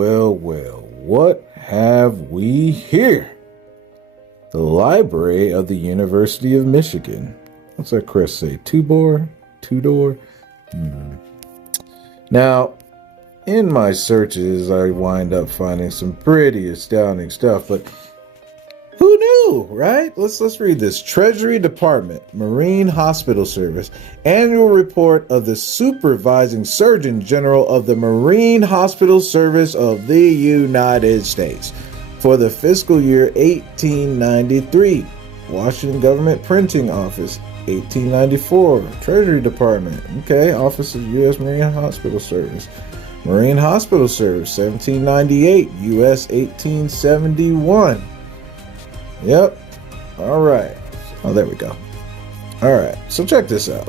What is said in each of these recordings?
well. What have we here? The library of the University of Michigan. What's that crest say? Two-door? Now, in my searches, I wind up finding some pretty astounding stuff, but who knew, right? Let's read this. Treasury Department, Marine Hospital Service, Annual Report of the Supervising Surgeon General of the Marine Hospital Service of the United States for the fiscal year 1893. Washington Government Printing Office, 1894. Treasury Department, okay, Office of U.S. Marine Hospital Service. Marine Hospital Service, 1798. U.S. 1871. Yep. All right. Oh, there we go. All right. So check this out.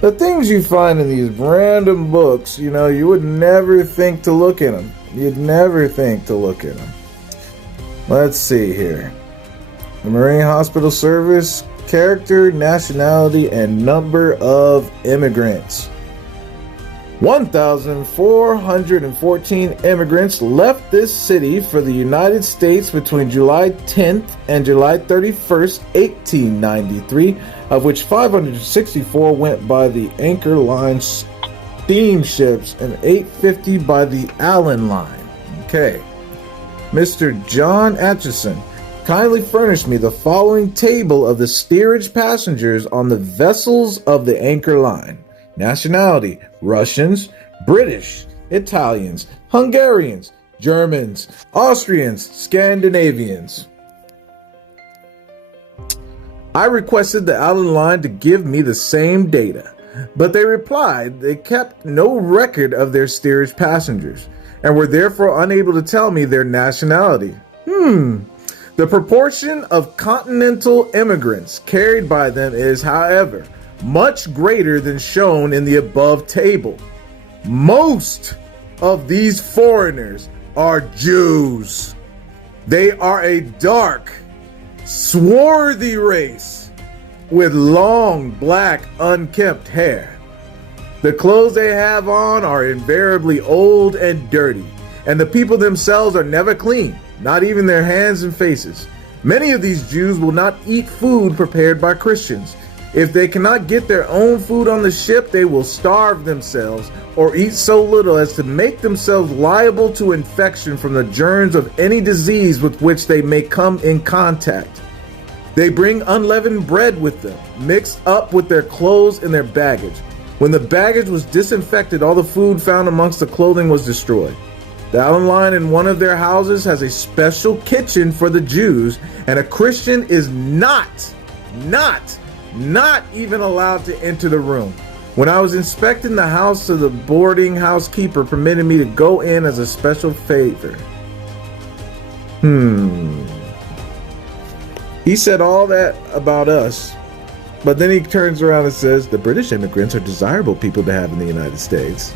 The things you find in these random books, you would never think to look in them. You'd never think to look in them. Let's see here. The Marine Hospital Service, character, nationality, and number of immigrants. 1,414 immigrants left this city for the United States between July 10th and July 31st, 1893, of which 564 went by the Anchor Line steamships and 850 by the Allen Line. Okay. Mr. John Atchison kindly furnished me the following table of the steerage passengers on the vessels of the Anchor Line. Nationality: Russians, British, Italians, Hungarians, Germans, Austrians, Scandinavians. I requested the Allen Line to give me the same data, but they replied they kept no record of their steerage passengers and were therefore unable to tell me their nationality. The proportion of continental immigrants carried by them is, however, much greater than shown in the above table. Most of these foreigners are Jews. They are a dark, swarthy race with long, black, unkempt hair. The clothes they have on are invariably old and dirty, and the people themselves are never clean, not even their hands and faces. Many of these Jews will not eat food prepared by Christians. If they cannot get their own food on the ship, they will starve themselves or eat so little as to make themselves liable to infection from the germs of any disease with which they may come in contact. They bring unleavened bread with them, mixed up with their clothes and their baggage. When the baggage was disinfected, all the food found amongst the clothing was destroyed. The Allen Line in one of their houses has a special kitchen for the Jews, and a Christian is not even allowed to enter the room. When I was inspecting the house, the boarding house keeper permitted me to go in as a special favor. He said all that about us, but then he turns around and says the British immigrants are desirable people to have in the United States.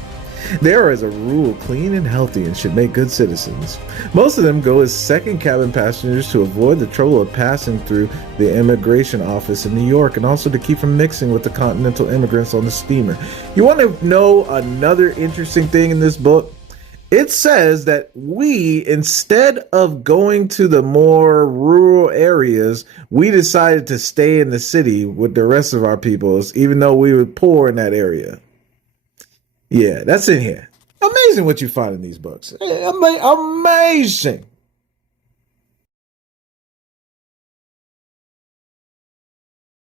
They are, as a rule, clean and healthy and should make good citizens. Most of them go as second cabin passengers to avoid the trouble of passing through the immigration office in New York, and also to keep from mixing with the continental immigrants on the steamer. You want to know another interesting thing in this book? It says that we, instead of going to the more rural areas, we decided to stay in the city with the rest of our peoples, even though we were poor in that area. Yeah, that's in here. Amazing what you find in these books. Amazing.